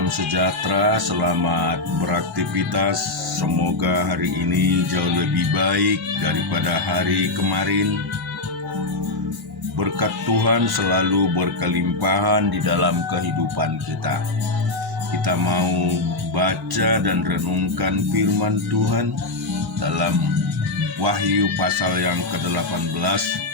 Salam sejahtera, selamat beraktivitas. Semoga hari ini jauh lebih baik daripada hari kemarin. Berkat Tuhan selalu berkelimpahan di dalam kehidupan kita. Kita mau baca dan renungkan firman Tuhan dalam Wahyu pasal yang ke-18.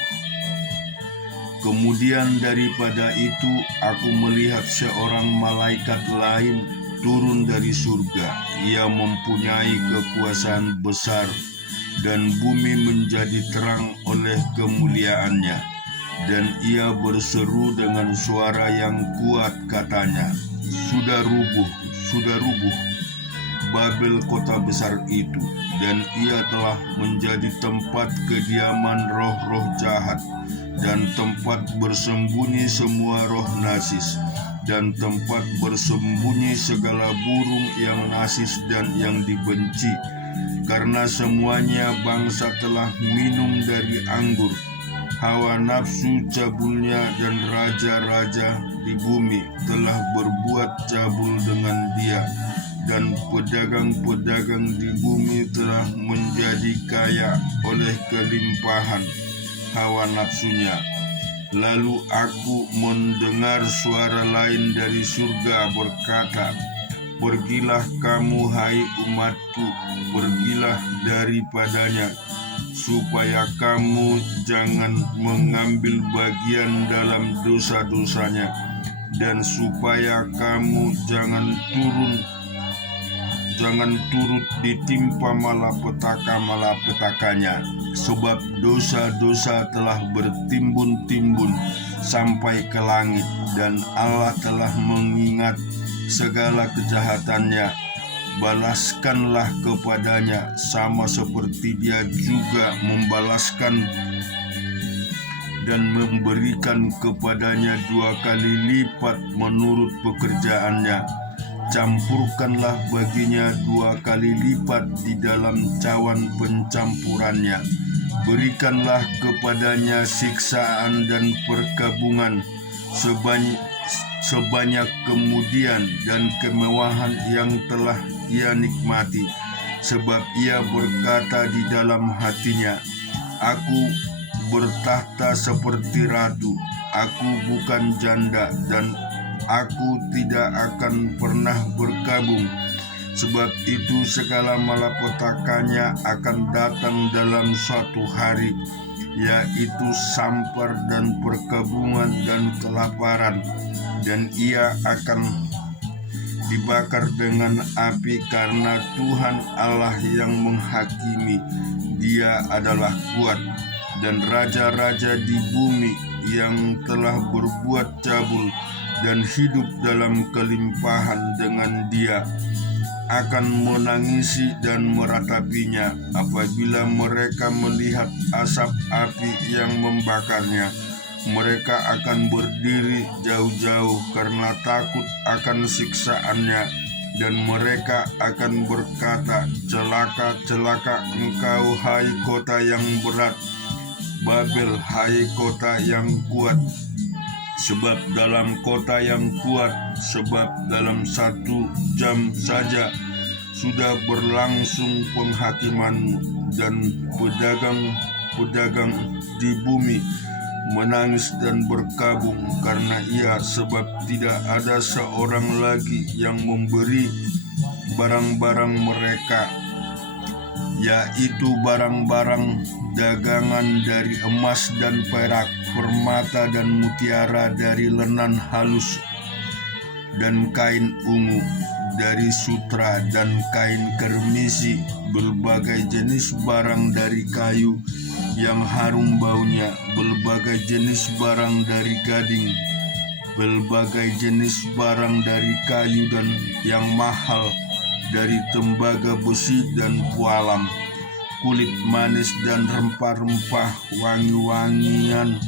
Kemudian daripada itu aku melihat seorang malaikat lain turun dari surga. Ia mempunyai kekuasaan besar dan bumi menjadi terang oleh kemuliaannya. Dan ia berseru dengan suara yang kuat, katanya, sudah rubuh, Babel kota besar itu, dan ia telah menjadi tempat kediaman roh-roh jahat, dan tempat bersembunyi semua roh najis, dan tempat bersembunyi segala burung yang najis dan yang dibenci, karena semuanya bangsa telah minum dari anggur. Hawa nafsu cabulnya dan raja-raja di bumi telah berbuat cabul dengan dia, dan pedagang-pedagang di bumi telah menjadi kaya oleh kelimpahan hawa nafsunya. Lalu aku mendengar suara lain dari surga berkata, pergilah kamu hai umatku, pergilah daripadanya, supaya kamu jangan mengambil bagian dalam dosa-dosanya, dan supaya kamu jangan turut ditimpa malapetaka-malapetakanya, sebab dosa-dosa telah bertimbun-timbun sampai ke langit, dan Allah telah mengingat segala kejahatannya. Balaskanlah kepadanya sama seperti dia juga membalaskan, dan memberikan kepadanya 2 kali lipat menurut pekerjaannya. Campurkanlah baginya 2 kali lipat di dalam cawan pencampurannya. Berikanlah kepadanya siksaan dan perkabungan sebanyak kemudian dan kemewahan yang telah ia nikmati, sebab ia berkata di dalam hatinya, aku bertahta seperti ratu, aku bukan janda, dan aku tidak akan pernah berkabung. Sebab itu segala malapetakanya akan datang dalam suatu hari, yaitu sampar dan perkabungan dan kelaparan, dan ia akan dibakar dengan api, karena Tuhan Allah yang menghakimi. Dia adalah kuat, dan raja-raja di bumi yang telah berbuat cabul dan hidup dalam kelimpahan dengan dia akan menangisi dan meratapinya apabila mereka melihat asap api yang membakarnya. Mereka akan berdiri jauh-jauh karena takut akan siksaannya, dan mereka akan berkata, celaka, celaka engkau hai kota yang berat, Babel hai kota yang kuat. Sebab dalam kota yang kuat, sebab dalam 1 jam saja sudah berlangsung penghakimanmu, dan pedagang-pedagang di bumi menangis dan berkabung karena ia, sebab tidak ada seorang lagi yang memberi barang-barang mereka, yaitu barang-barang dagangan dari emas dan perak, permata dan mutiara, dari lenan halus dan kain ungu, dari sutra dan kain kermisi, berbagai jenis barang dari kayu yang harum baunya, berbagai jenis barang dari gading, berbagai jenis barang dari kayu dan yang mahal, dari tembaga besi dan pualam, kulit manis dan rempah-rempah, wangi-wangian,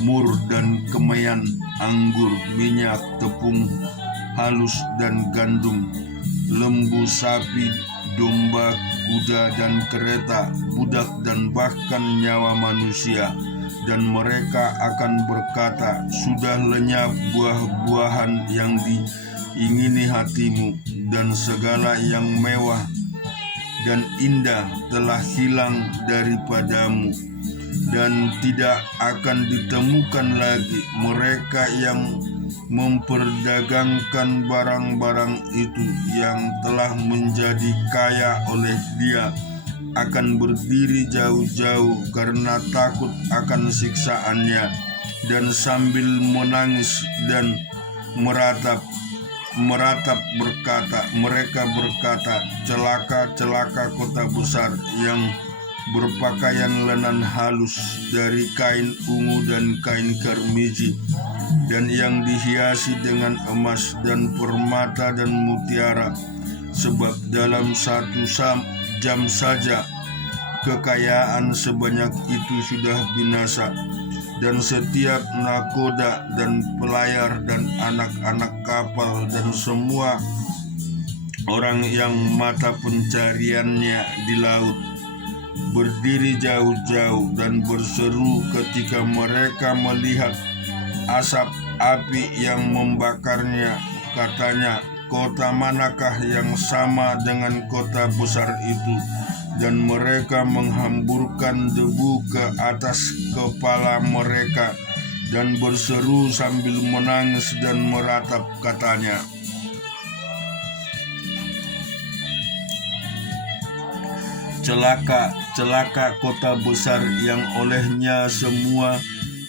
mur dan kemeyan, anggur, minyak, tepung halus dan gandum, lembu, sapi, domba, kuda dan kereta, budak dan bahkan nyawa manusia. Dan mereka akan berkata, sudah lenyap buah-buahan yang ingini hatimu, dan segala yang mewah dan indah telah hilang daripadamu, dan tidak akan ditemukan lagi mereka yang memperdagangkan barang-barang itu yang telah menjadi kaya oleh dia akan berdiri jauh-jauh karena takut akan siksaannya, dan sambil menangis dan meratap mereka berkata, celaka, celaka kota besar yang berpakaian lenan halus dari kain ungu dan kain karmiji, dan yang dihiasi dengan emas dan permata dan mutiara, sebab dalam 1 jam saja kekayaan sebanyak itu sudah binasa, dan setiap nakoda dan pelayar dan anak-anak kapal dan semua orang yang mata pencariannya di laut berdiri jauh-jauh dan berseru ketika mereka melihat asap api yang membakarnya, katanya, kota manakah yang sama dengan kota besar itu? Dan mereka menghamburkan debu ke atas kepala mereka dan berseru sambil menangis dan meratap, katanya, celaka, celaka kota besar yang olehnya semua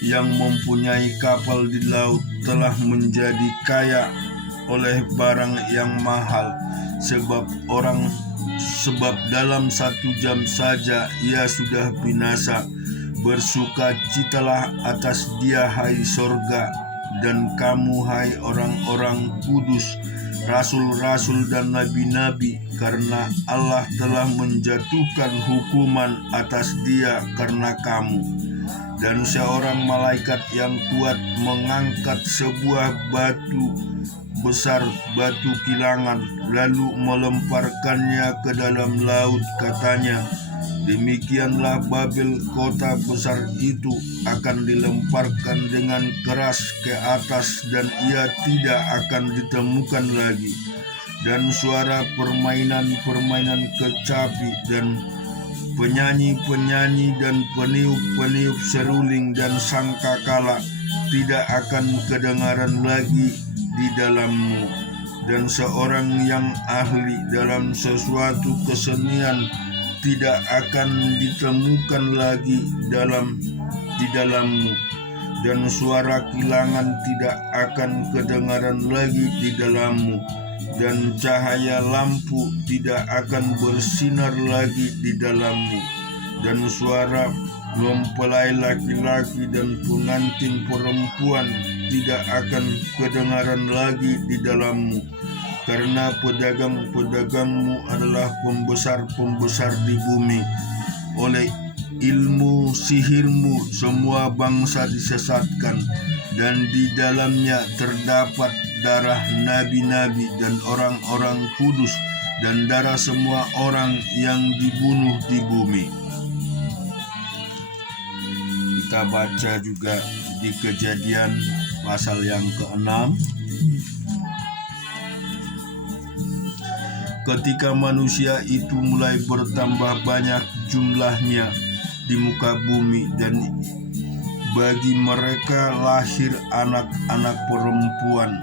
yang mempunyai kapal di laut telah menjadi kaya oleh barang yang mahal, sebab dalam 1 jam saja ia sudah binasa. Bersukacitalah atas dia, hai sorga, dan kamu, hai orang-orang kudus, rasul-rasul dan nabi-nabi, karena Allah telah menjatuhkan hukuman atas dia karena kamu. Dan seorang malaikat yang kuat mengangkat sebuah batu besar, batu kilangan, lalu melemparkannya ke dalam laut, katanya, demikianlah Babel kota besar itu akan dilemparkan dengan keras ke atas, dan ia tidak akan ditemukan lagi. Dan suara permainan-permainan kecapi dan penyanyi-penyanyi dan peniup-peniup seruling dan sangkakala tidak akan kedengaran lagi di dalammu, dan seorang yang ahli dalam sesuatu kesenian tidak akan ditemukan lagi di dalammu, dan suara kilangan tidak akan kedengaran lagi di dalammu, dan cahaya lampu tidak akan bersinar lagi di dalammu, dan suara mempelai laki-laki dan pengantin perempuan tidak akan kedengaran lagi di dalammu, karena pedagang-pedagangmu adalah pembesar-pembesar di bumi. Oleh ilmu sihirmu semua bangsa disesatkan, dan di dalamnya terdapat darah nabi-nabi dan orang-orang kudus, dan darah semua orang yang dibunuh di bumi. Kita baca juga di Kejadian pasal yang ke-6. Ketika manusia itu mulai bertambah banyak jumlahnya di muka bumi, dan bagi mereka lahir anak-anak perempuan,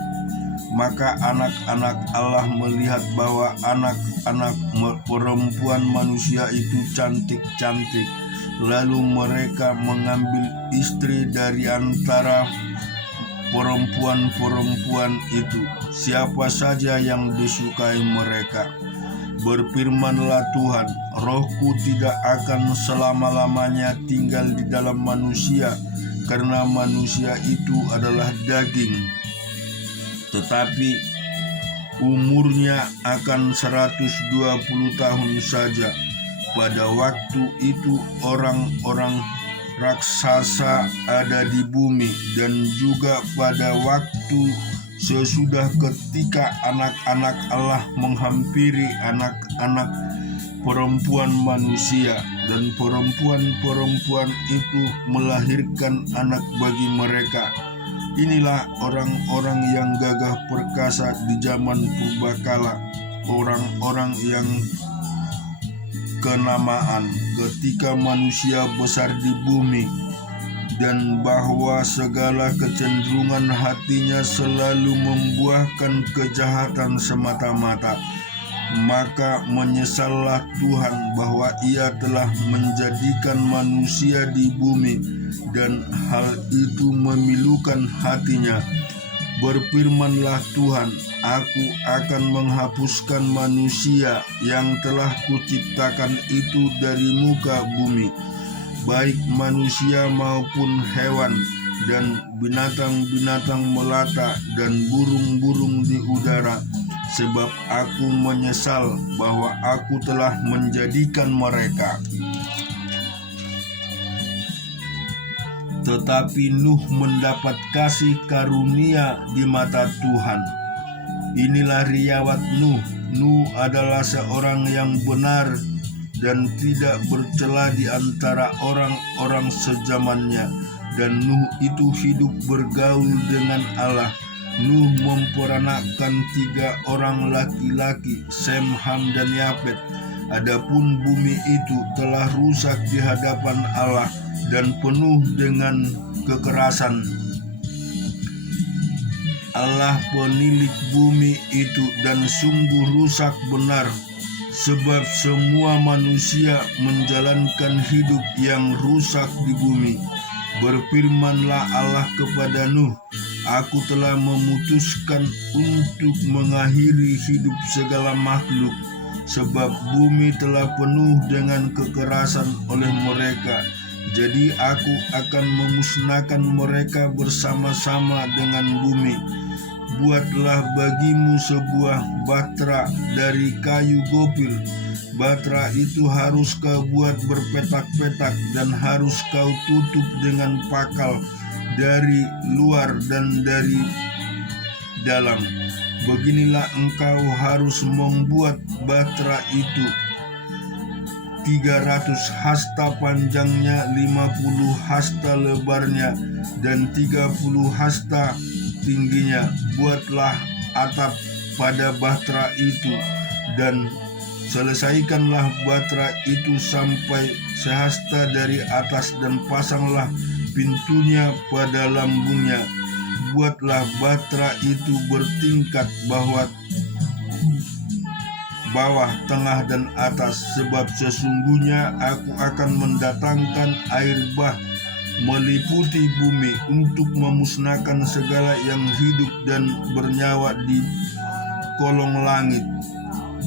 maka anak-anak Allah melihat bahwa anak-anak perempuan manusia itu cantik-cantik. Lalu mereka mengambil istri dari antara perempuan-perempuan itu, siapa saja yang disukai mereka. Berfirmanlah Tuhan, rohku tidak akan selama-lamanya tinggal di dalam manusia, karena manusia itu adalah daging, tetapi umurnya akan 120 tahun saja. Pada waktu itu orang-orang raksasa ada di bumi, dan juga pada waktu sesudah ketika anak-anak Allah menghampiri anak-anak perempuan manusia, dan perempuan-perempuan itu melahirkan anak bagi mereka. Inilah orang-orang yang gagah perkasa di zaman purbakala, orang-orang yang kenamaan ketika manusia besar di bumi, dan bahwa segala kecenderungan hatinya selalu membuahkan kejahatan semata-mata. Maka menyesallah Tuhan bahwa Ia telah menjadikan manusia di bumi, dan hal itu memilukan hatinya. Berfirmanlah Tuhan, Aku akan menghapuskan manusia yang telah kuciptakan itu dari muka bumi, baik manusia maupun hewan, dan binatang-binatang melata, dan burung-burung di udara, sebab Aku menyesal bahwa Aku telah menjadikan mereka. Tetapi Nuh mendapat kasih karunia di mata Tuhan. Inilah riwayat Nuh. Nuh adalah seorang yang benar dan tidak bercela di antara orang-orang sezamannya, dan Nuh itu hidup bergaul dengan Allah. Nuh memperanakkan 3 orang laki-laki, Sem, Ham, dan Yafet. Adapun bumi itu telah rusak di hadapan Allah dan penuh dengan kekerasan. Allah penilik bumi itu, dan sungguh rusak benar, sebab semua manusia menjalankan hidup yang rusak di bumi. Berfirmanlah Allah kepada Nuh, Aku telah memutuskan untuk mengakhiri hidup segala makhluk, sebab bumi telah penuh dengan kekerasan oleh mereka. Jadi Aku akan memusnahkan mereka bersama-sama dengan bumi. Buatlah bagimu sebuah batra dari kayu gopir. Batra itu harus kau buat berpetak-petak, dan harus kau tutup dengan pakal dari luar dan dari dalam. Beginilah engkau harus membuat batra itu: 300 hasta panjangnya, 50 hasta lebarnya, dan 30 hasta tingginya. Buatlah atap pada batra itu, dan selesaikanlah batra itu sampai sehasta dari atas, dan pasanglah pintunya pada lambungnya. Buatlah batra itu bertingkat, bawah, tengah, dan atas, sebab sesungguhnya Aku akan mendatangkan air bah meliputi bumi untuk memusnahkan segala yang hidup dan bernyawa di kolong langit.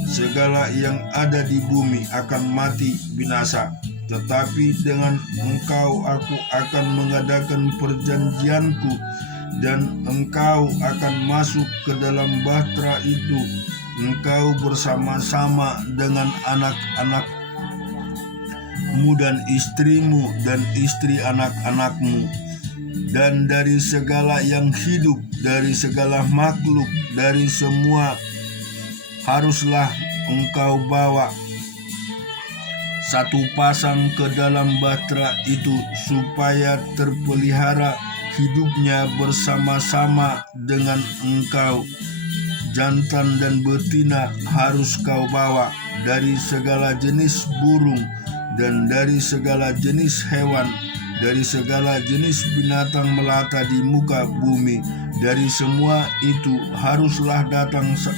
Segala yang ada di bumi akan mati binasa. Tetapi dengan engkau Aku akan mengadakan perjanjianku, dan engkau akan masuk ke dalam batra itu, engkau bersama-sama dengan anak-anakmu dan istrimu dan istri anak-anakmu. Dan dari segala yang hidup, dari segala makhluk, dari semua haruslah engkau bawa 1 pasang ke dalam batra itu, supaya terpelihara hidupnya bersama-sama dengan engkau. Jantan dan betina harus kau bawa dari segala jenis burung, dan dari segala jenis hewan, dari segala jenis binatang melata di muka bumi. Dari semua itu haruslah datang 1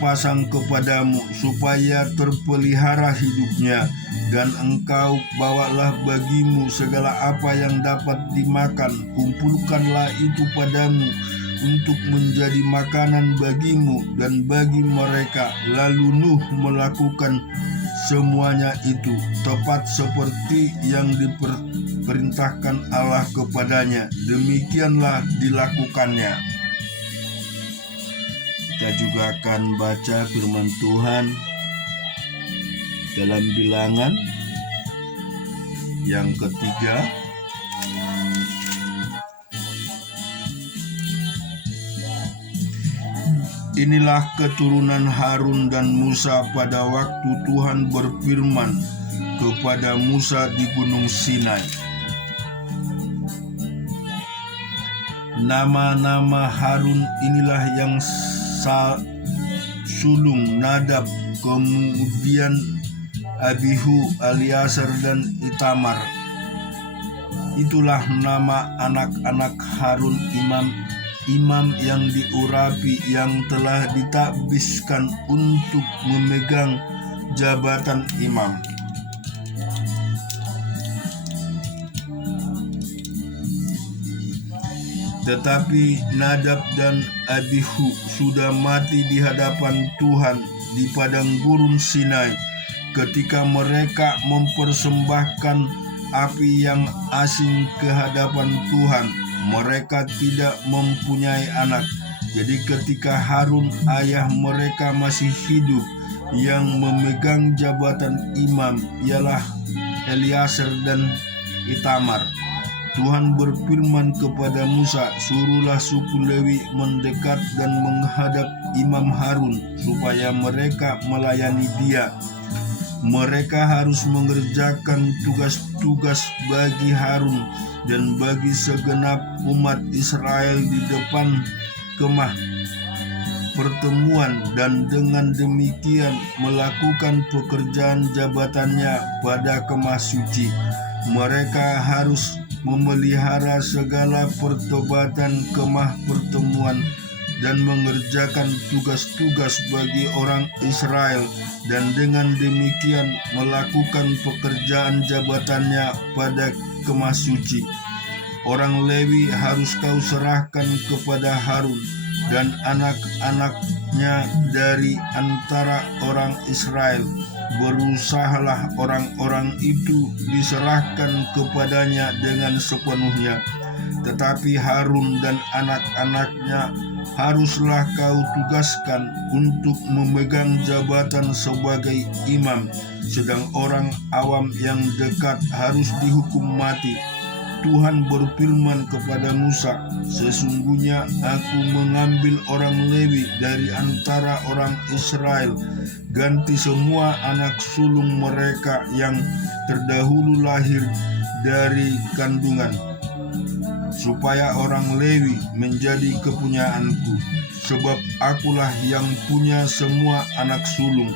pasang kepadamu, supaya terpelihara hidupnya. Dan engkau bawalah bagimu segala apa yang dapat dimakan, kumpulkanlah itu padamu untuk menjadi makanan bagimu dan bagi mereka. Lalu Nuh melakukan semuanya itu, tepat seperti yang diperintahkan Allah kepadanya. Demikianlah dilakukannya. Kita juga akan baca firman Tuhan dalam Bilangan yang ketiga, Inilah keturunan Harun dan Musa pada waktu Tuhan berfirman kepada Musa di Gunung Sinai. Nama-nama Harun inilah yang sulung Nadab, kemudian Abihu, Eleazar, dan Itamar. Itulah nama anak-anak Harun, imam yang diurapi, yang telah ditakbiskan untuk memegang jabatan imam. Tetapi Nadab dan Abihu sudah mati di hadapan Tuhan di padang gurun Sinai ketika mereka mempersembahkan api yang asing ke hadapan Tuhan. Mereka tidak mempunyai anak. Jadi ketika Harun ayah mereka masih hidup, yang memegang jabatan imam ialah Eleazar dan Itamar. Tuhan berfirman kepada Musa, "Suruhlah suku Lewi mendekat dan menghadap Imam Harun, supaya mereka melayani dia. Mereka harus mengerjakan tugas-tugas bagi Harun dan bagi segenap umat Israel di depan kemah pertemuan, dan dengan demikian melakukan pekerjaan jabatannya pada kemah suci. Mereka harus memelihara segala pertobatan kemah pertemuan dan mengerjakan tugas-tugas bagi orang Israel, dan dengan demikian melakukan pekerjaan jabatannya pada kemah suci. Orang Lewi harus kau serahkan kepada Harun dan anak-anaknya dari antara orang Israel. Berusahalah orang-orang itu diserahkan kepadanya dengan sepenuhnya. Tetapi Harun dan anak-anaknya haruslah kau tugaskan untuk memegang jabatan sebagai imam, sedang orang awam yang dekat harus dihukum mati." Tuhan berfirman kepada Musa, "Sesungguhnya aku mengambil orang Lewi dari antara orang Israel, ganti semua anak sulung mereka yang terdahulu lahir dari kandungan, supaya orang Lewi menjadi kepunyaanku, sebab akulah yang punya semua anak sulung.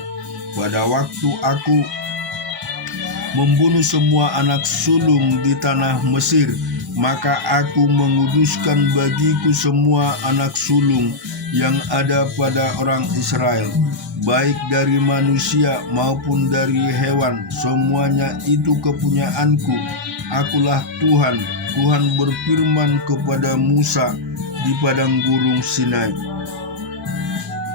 Pada waktu aku membunuh semua anak sulung di tanah Mesir, maka aku menguduskan bagiku semua anak sulung yang ada pada orang Israel, baik dari manusia maupun dari hewan, semuanya itu kepunyaanku. Akulah Tuhan." Tuhan berfirman kepada Musa di padang gurun Sinai,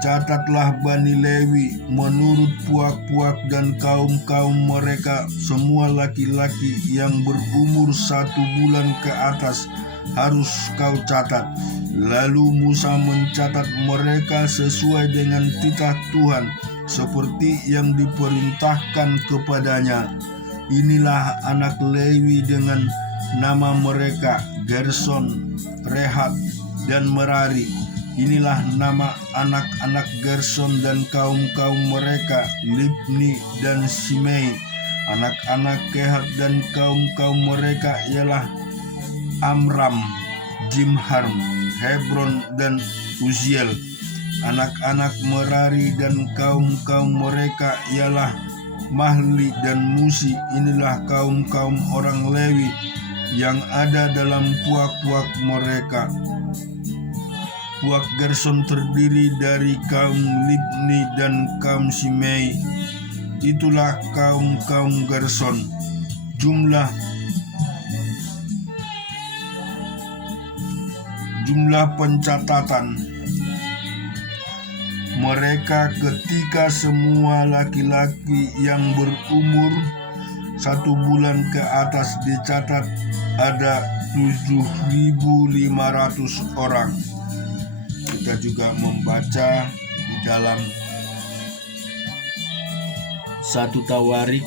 "Catatlah Bani Lewi menurut puak-puak dan kaum-kaum mereka, semua laki-laki yang berumur 1 bulan ke atas harus kau catat." Lalu Musa mencatat mereka sesuai dengan titah Tuhan, seperti yang diperintahkan kepadanya. Inilah anak Lewi dengan nama mereka: Gerson, Rehat, dan Merari. Inilah nama anak-anak Gerson dan kaum-kaum mereka: Libni dan Simei. Anak-anak Kehat dan kaum-kaum mereka ialah Amram, Jimhar, Hebron, dan Uziel. Anak-anak Merari dan kaum-kaum mereka ialah Mahli dan Musi. Inilah kaum-kaum orang Lewi yang ada dalam puak-puak mereka. Puak Gerson terdiri dari kaum Libni dan kaum Simei. Itulah kaum-kaum Gerson. Jumlah pencatatan mereka ketika semua laki-laki yang berumur 1 bulan ke atas dicatat ada 7.500 orang. Kita juga membaca di dalam 1 Tawarik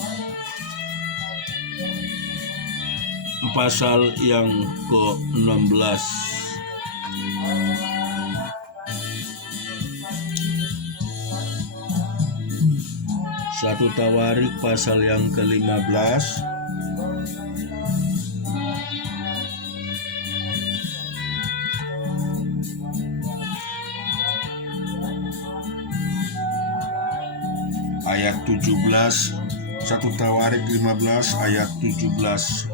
pasal yang ke-16. 1 Tawarik pasal yang ke-15 ayat 17, 1 Tawarik 15 ayat 17.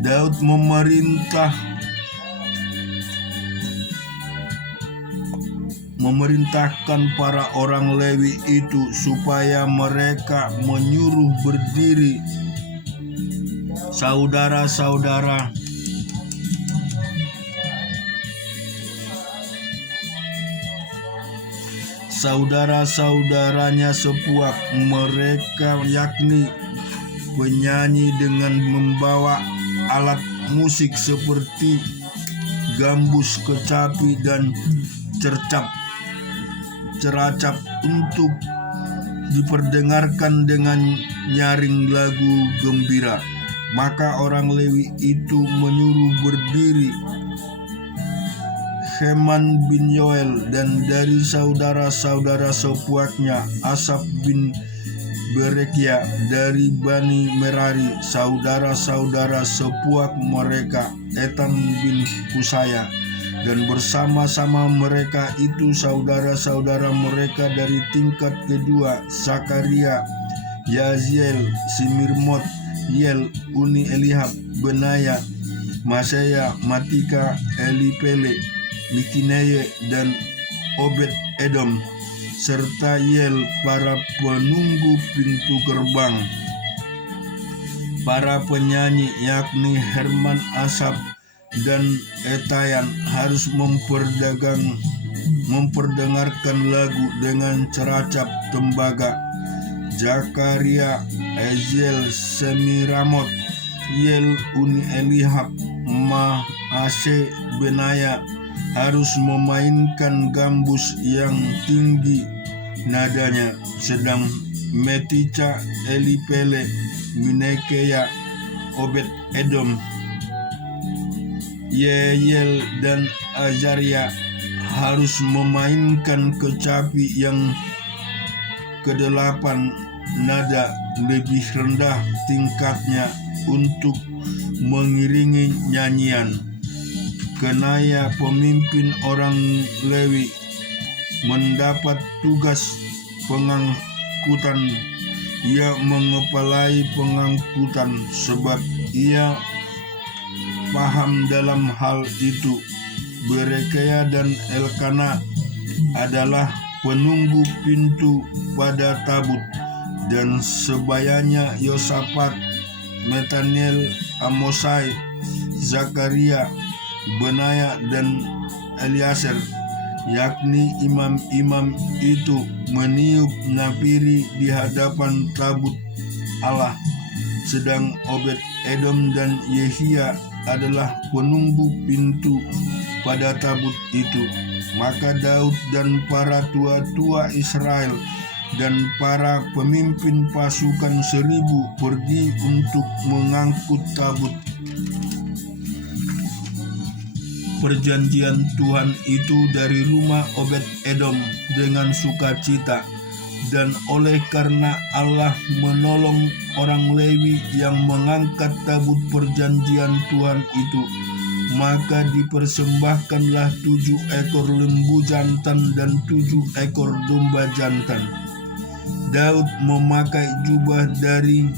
Daud memerintahkan para orang Lewi itu supaya mereka menyuruh berdiri saudara-saudaranya sepuak mereka, yakni penyanyi dengan membawa alat musik seperti gambus, kecapi, dan ceracap untuk diperdengarkan dengan nyaring lagu gembira. Maka orang Lewi itu menyuruh berdiri Heman bin Yoel, dan dari saudara-saudara sepuaknya Asaf bin Berekia, dari Bani Merari saudara-saudara sepuak mereka Etan bin Kusaya, dan bersama-sama mereka itu saudara-saudara mereka dari tingkat kedua Zakaria, Yaziel, Simirmot, Yel, Uni, Elihab, Benaya, Masaya, Matika, Elipele, Mikineye, dan Obed Edom, serta Yel, para penunggu pintu gerbang. Para penyanyi yakni Herman, Asap, dan Etayan harus memperdengarkan lagu dengan ceracap tembaga. Zakaria, Eziel, Semiramot, Yel, Uni, Elihab, Maase, Benaya harus memainkan gambus yang tinggi nadanya, sedang Metica, Elipele, Minekeya, Obed Edom, Yeyel, dan Azaria harus memainkan kecapi yang kedelapan nada lebih rendah tingkatnya untuk mengiringi nyanyian. Kenaya, pemimpin orang Lewi, mendapat tugas pengangkutan. Ia mengepalai pengangkutan sebab ia paham dalam hal itu. Berekia dan Elkana adalah penunggu pintu pada tabut, dan sebayanya Yosafat, Netaniel, Amosai, Zakaria, Benaya, dan Eliaser, yakni imam-imam itu meniup napiri di hadapan tabut Allah, sedang Obed Edom dan Yehia adalah penunggu pintu pada tabut itu. Maka Daud dan para tua-tua Israel dan para pemimpin pasukan 1000 pergi untuk mengangkut tabut perjanjian Tuhan itu dari rumah Obed Edom dengan sukacita. Dan oleh karena Allah menolong orang Lewi yang mengangkat tabut perjanjian Tuhan itu, maka dipersembahkanlah 7 ekor lembu jantan dan 7 ekor domba jantan. Daud memakai jubah dari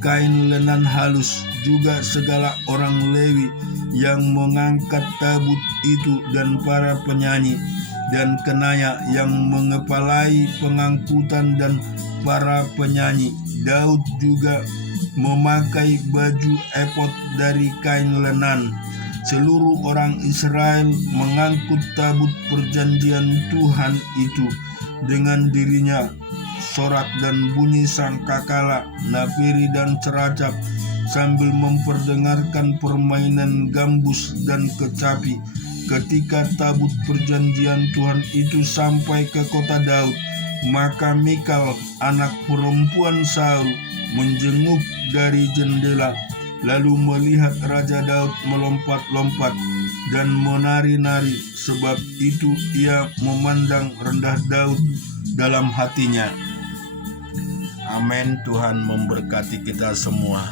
kain lenan halus, juga segala orang Lewi yang mengangkat tabut itu, dan para penyanyi dan kenaya yang mengepalai pengangkutan, dan para penyanyi. Daud juga memakai baju efod dari kain lenan. Seluruh orang Israel mengangkut tabut perjanjian Tuhan itu dengan dirinya, sorak dan bunyi sangkakala, napiri dan ceracap, sambil memperdengarkan permainan gambus dan kecapi. Ketika tabut perjanjian Tuhan itu sampai ke kota Daud, maka Mikal, anak perempuan Saul, menjenguk dari jendela, lalu melihat Raja Daud melompat-lompat dan menari-nari. Sebab itu ia memandang rendah Daud dalam hatinya. Amin. Tuhan memberkati kita semua.